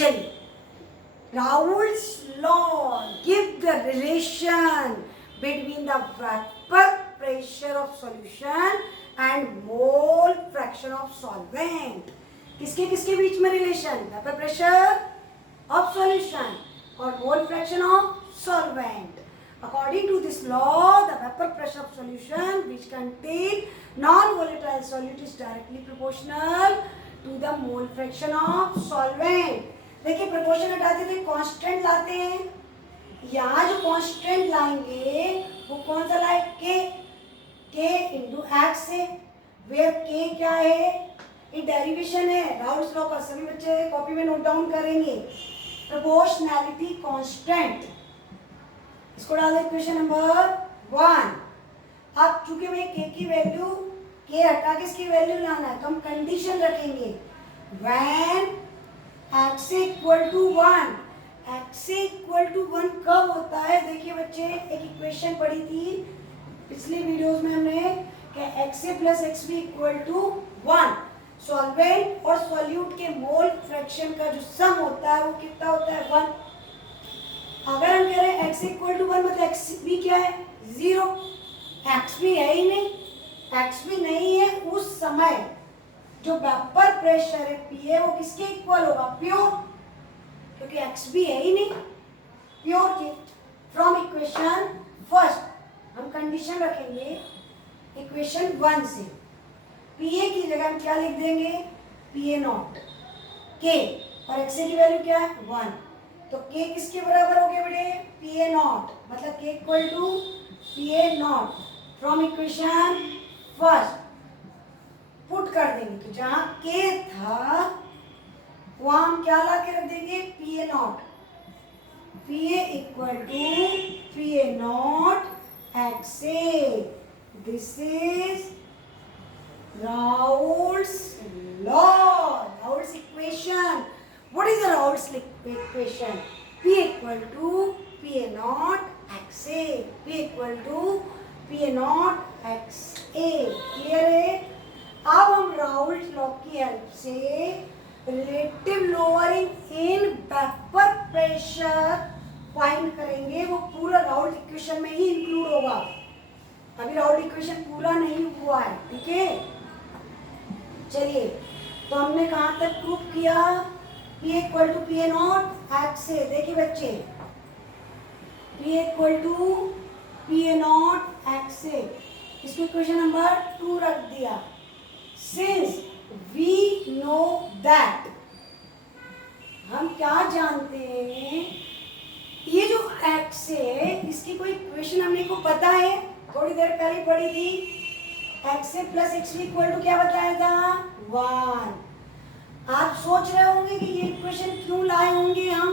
चलिए, Raoult's law give the relation between the vapor pressure of solution and mole fraction of solvent. किसके किसके बीच में relation? Vapour pressure of solution और mole fraction of solvent. According to this law, the vapor pressure of solution which contain non-volatile solute is directly proportional to the mole fraction of solvent. देखिए proportion हटाते थे, constant लाते हैं. यहाँ जो constant लाएंगे वो कौन सा लाए? के इंटू एक्स है. वेयर के क्या है? ये डेरिवेशन है राउल्ट्स लॉ का. सभी बच्चे कॉपी में नोट डाउन करेंगे. प्रोपोर्शनैलिटी कांस्टेंट, इसको डाल दो इक्वेशन नंबर 1. अब चूंकि मैं के की वैल्यू, के हटा के इसकी वैल्यू लाना है तो हम कंडीशन रखेंगे when x equal to 1. x equal to 1 कब होता है? देखिए बच्चे, एक इक्वेशन पढ़ी थी पिछली वीडियोस में हमने कि xa plus xb equal to 1. Solvent और सॉल्यूट के मोल फ्रैक्शन का जो सम होता है वो कितना होता है? 1. अगर हम कह रहे हैं x इक्वल टू 1 मतलब xb क्या है? 0. xb है ही नहीं. xb नहीं है उस समय जो वेपर प्रेशर है Pa वो किसके इक्वल होगा? प्योर, क्योंकि xb है ही नहीं प्योर के. फ्रॉम इक्वेशन फर्स्ट हम कंडीशन रखेंगे इक्वेशन 1 से. Pa की जगह हम क्या लिख देंगे? Pa नॉट k और xa की वैल्यू क्या है? 1. तो k किसके बराबर हो गया बेटे? Pa नॉट, मतलब k equal to Pa naught. From equation first put कर देंगे तो जहां k था वहां हम क्या ला के रख देंगे? Pa naught. Pa equal to Pa naught xa. This is Raoult's law, Raoult's equation. What is the Raoult's equation? P equal to Pa naught xa. P equal to Pa naught xa. Clear है? अब हम Raoult's law की help से relative lowering in vapour pressure find करेंगे. वो पूरा Raoult equation में ही include होगा. अभी Raoult इक्वेशन पूरा नहीं हुआ है, ठीक है? चलिए, तो हमने कहाँ तक प्रूफ किया? P equal to Pa naught xa. देखिए बच्चे, P equal to Pa naught xa, इसको इक्वेशन नंबर 2 रख दिया. सिंस वी नो दैट, हम क्या जानते हैं? ये जो x है इसकी कोई इक्वेशन हमने को पता है, थोड़ी देर पहले पढ़ी थी. xa plus xb equal to क्या बताया था? 1. आप सोच रहे होंगे कि ये इक्वेशन क्यों लाए होंगे हम,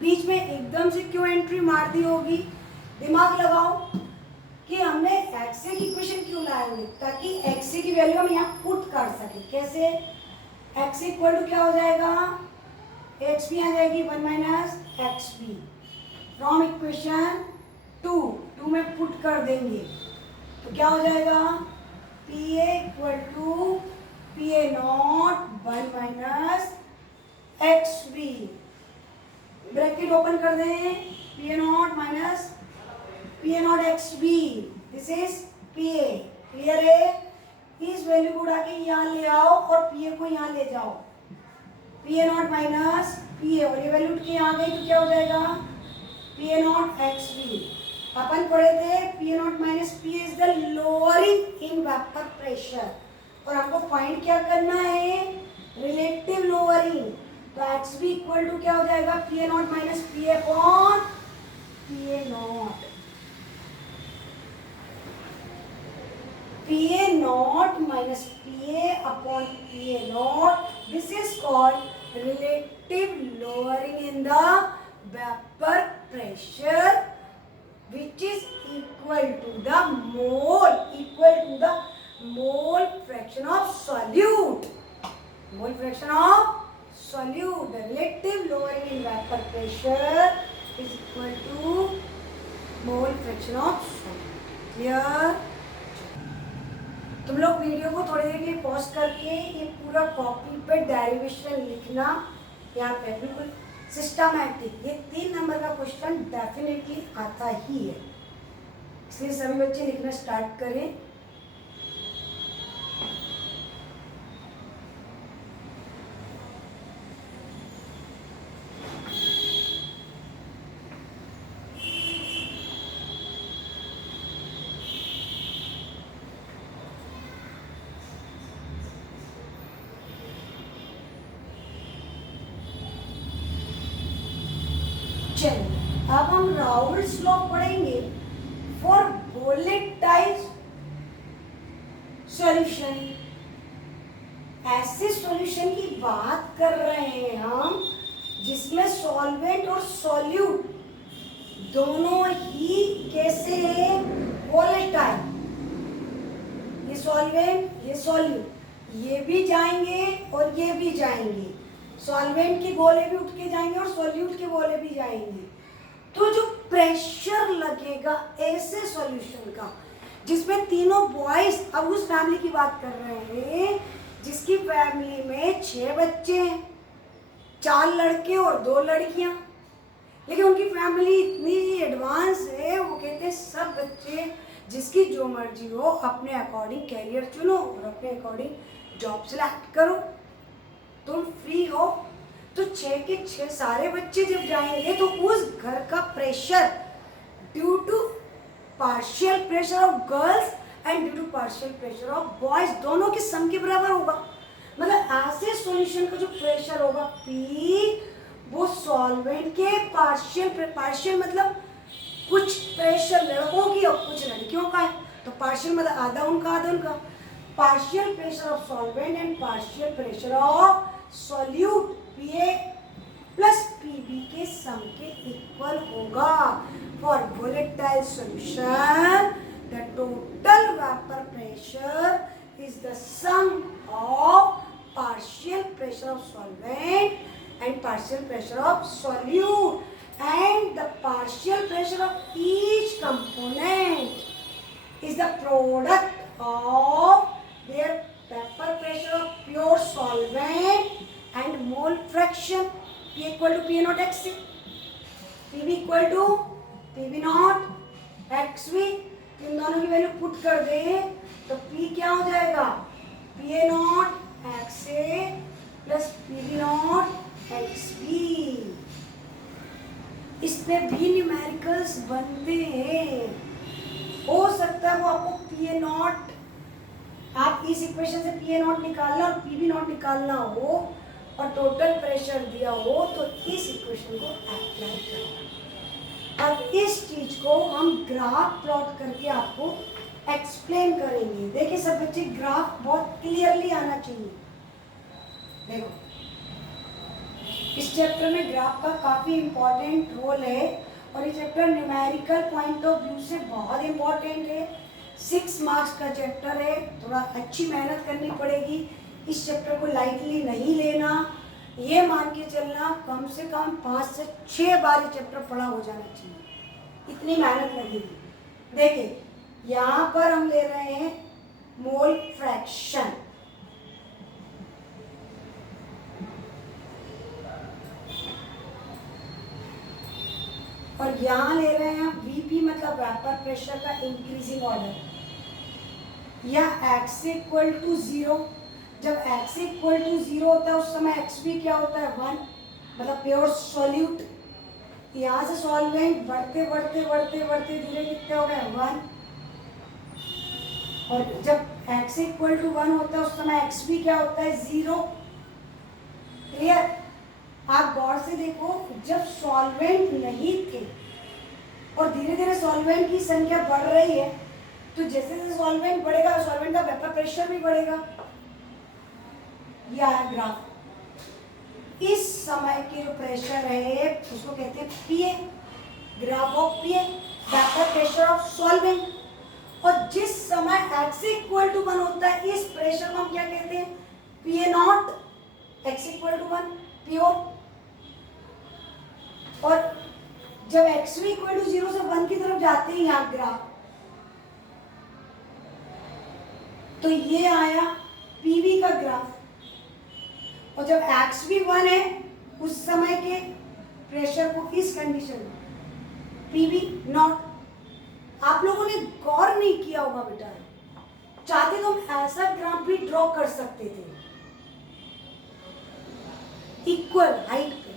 बीच में एकदम से क्यों एंट्री मार दी होगी. दिमाग लगाओ कि हमने xa की इक्वेशन क्यों लाए होंगे, ताकि xa की वैल्यू हम यहाँ पुट कर सके. कैसे? x इक्वल टू क्या हो जाएगा? xb आ जाएगी 1 माइनस xb. फ्रॉम इक्वेशन 2 में पुट कर देंगे तो क्या हो जाएगा? Pa equal to Pa naught 1 minus xb. Bracket open कर दें. Pa naught minus Pa naught xb. This is Pa. Clear है? इस वैल्यू को उड़ा के यहाँ ले आओ और Pa को यहाँ ले जाओ. Pa नॉट माइनस Pa और ये वैल्यू के यहाँ गई तो क्या हो जाएगा? Pa naught xb. अपन पढ़े थे P not minus P is the lowering in vapour pressure, और हमको फाइंड क्या करना है? Relative lowering. तो xb इक्वल टू क्या हो जाएगा? P not minus P upon Pa naught. Pa naught minus Pa upon Pa not. This is called relative lowering in the vapour pressure, which is equal to the mole fraction of solute. Mole fraction of solute. The relative lowering in vapor pressure is equal to mole fraction of solute. Clear? तुम लोग video को थोड़ी देर के लिए pause करके ये पूरा copy पे डेरिवेशन लिखना. यहाँ पे बिल्कुल सिस्टमैटिक। ये 3 नंबर का क्वेश्चन डेफिनेटली आता ही है, इसलिए सभी बच्चे लिखना स्टार्ट करें। चलिए अब हम राउल्स लॉ पढ़ेंगे फॉर वोलेटाइल सॉल्यूशन। ऐसे सॉल्यूशन की बात कर रहे हैं हम जिसमें सॉल्वेंट और सॉल्यूट दोनों ही कैसे है, वोलेटाइल। ये सॉल्वेंट ये सॉल्यूट, ये भी जाएंगे और ये भी जाएंगे, सॉल्वेंट के गोले भी उठ के जाएंगे और सॉल्यूट के गोले भी जाएंगे। तो जो प्रेशर लगेगा ऐसे सॉल्यूशन का जिसमें तीनों बॉयज, अब उस फैमिली की बात कर रहे हैं जिसकी फैमिली में 6 बच्चे हैं, 4 लड़के और 2 लड़कियां, लेकिन उनकी फैमिली इतनी एडवांस है, वो कहते हैं सब बच्चे जिसकी जो मर्जी हो अपने अकॉर्डिंग कैरियर चुनो और अपने अकॉर्डिंग जॉब सिलेक्ट करो, तुम फ्री हो। तो 6 के 6 सारे बच्चे जब जाएंगे तो उस घर का pressure due to partial pressure of girls and due to partial pressure of boys दोनों के सम के बराबर होगा। मतलब ऐसे सॉल्यूशन का जो प्रेशर होगा P, वो सॉल्वेंट के पार्शियल मतलब कुछ प्रेशर लड़कों की और कुछ लड़कियों का है, तो पार्शियल मतलब आधा उनका। Partial pressure of solvent and partial pressure of solute Pa plus Pb के सम के इक्वल होगा। For volatile solution the total vapour pressure is the sum of partial pressure of solvent and partial pressure of solute and the partial pressure of each component is the product of their vapor pressure of pure solvent and mole fraction. P equal to P naught XC, PV equal to PV naught XV। इन दोनों की value put कर दें तो P क्या हो जाएगा, PA naught XA plus PV naught XB। इसमें भी न्यूमेरिकल्स बनते हैं, हो सकता है वो आपको PA नॉट, आप इस इक्वेशन से PA नॉट निकालना और PB नॉट निकालना हो और टोटल प्रेशर दिया हो तो इस इक्वेशन को अप्लाई करना। अब इस चीज को हम ग्राफ प्लॉट करके आपको एक्सप्लेन करेंगे। देखिए सब बच्चे, ग्राफ बहुत क्लियरली आना चाहिए। देखो इस चैप्टर में ग्राफ का काफ़ी इम्पोर्टेंट रोल है और ये chapter numerical point of view से बहुत इम्पोर्टेंट है। 6 मार्क्स का चैप्टर है, थोड़ा अच्छी मेहनत करनी पड़ेगी। इस चैप्टर को लाइटली नहीं लेना, ये मान के चलना कम से कम 5 से 6 बार ये चैप्टर पढ़ा हो जाना चाहिए, इतनी मेहनत लगेगी। देखिए यहाँ पर हम ले रहे हैं मोल फ्रैक्शन, और यहाँ ले रहे हैं Vp मतलब वेपर प्रेशर का इंक्रीजिंग ऑर्डर, या x इक्वल टू 0। जब x इक्वल टू 0 होता है उस समय xp क्या होता है 1, मतलब प्योर सॉल्यूट। यहाँ से सॉल्वेंट बढ़ते बढ़ते बढ़ते बढ़ते धीरे कितने हो गए 1, और जब x इक्वल टू 1 होता है उस समय xp क्या होता है 0। क्लियर? आप गौर से देखो, जब सॉल्वेंट नहीं थे और धीरे धीरे सॉल्वेंट की संख्या बढ़ रही है तो जैसे जैसे सॉल्वेंट बढ़ेगा सॉल्वेंट का वेपर प्रेशर भी बढ़ेगा। यह है ग्राफ। इस समय के जो प्रेशर है उसको कहते हैं PA, graph of PA, vapour pressure of solvent. और जिस समय x इक्वल टू 1 होता है इस प्रेशर को हम क्या कहते हैं, PA naught, x equal to 1 pure. और जब xv इक्वल टू 0 से 1 की तरफ जाते हैं यहाँ ग्राफ, तो ये आया pv का ग्राफ। और जब xv 1 है प्रेशर को इस कंडीशन में पीवी नॉट। आप लोगों ने गौर नहीं किया होगा बेटा, चाहते तो हम ऐसा ग्राफ भी ड्रॉ कर सकते थे इक्वल हाइट पे,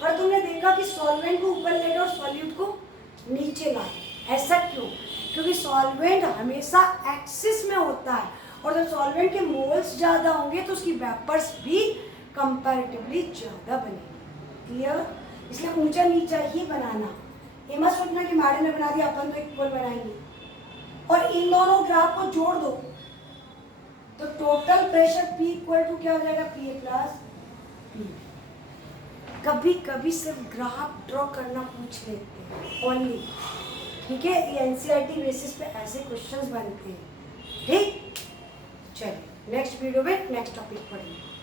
पर तुमने देखा कि सॉल्वेंट को ऊपर ले गए और सॉल्यूट को नीचे लाए। ऐसा क्यों? क्योंकि सॉल्वेंट हमेशा एक्सिस में होता है, और जब सॉल्वेंट के मोल्स ज़्यादा होंगे तो उसकी वेपर्स भी कंपैरेटिवली ज़्यादा बनेगी। क्लियर? इसलिए ऊंचा नीचा ही बनाना, ये मत सोचना कि मैडम ने बना दिया अपन तो इक्वल बनाएंगे। और इन दोनों ग्राफ को जोड़ दो तो total pressure P equal to क्या हो जाएगा, PA प्लस P। कभी कभी सिर्फ ग्राफ ड्रॉ करना पूछ लेते हैं ओनली, ठीक है? ये एनसीईआरटी बेसिस पे ऐसे क्वेश्चंस बनते हैं। ठीक, चलिए नेक्स्ट वीडियो में नेक्स्ट टॉपिक पढ़ेंगे।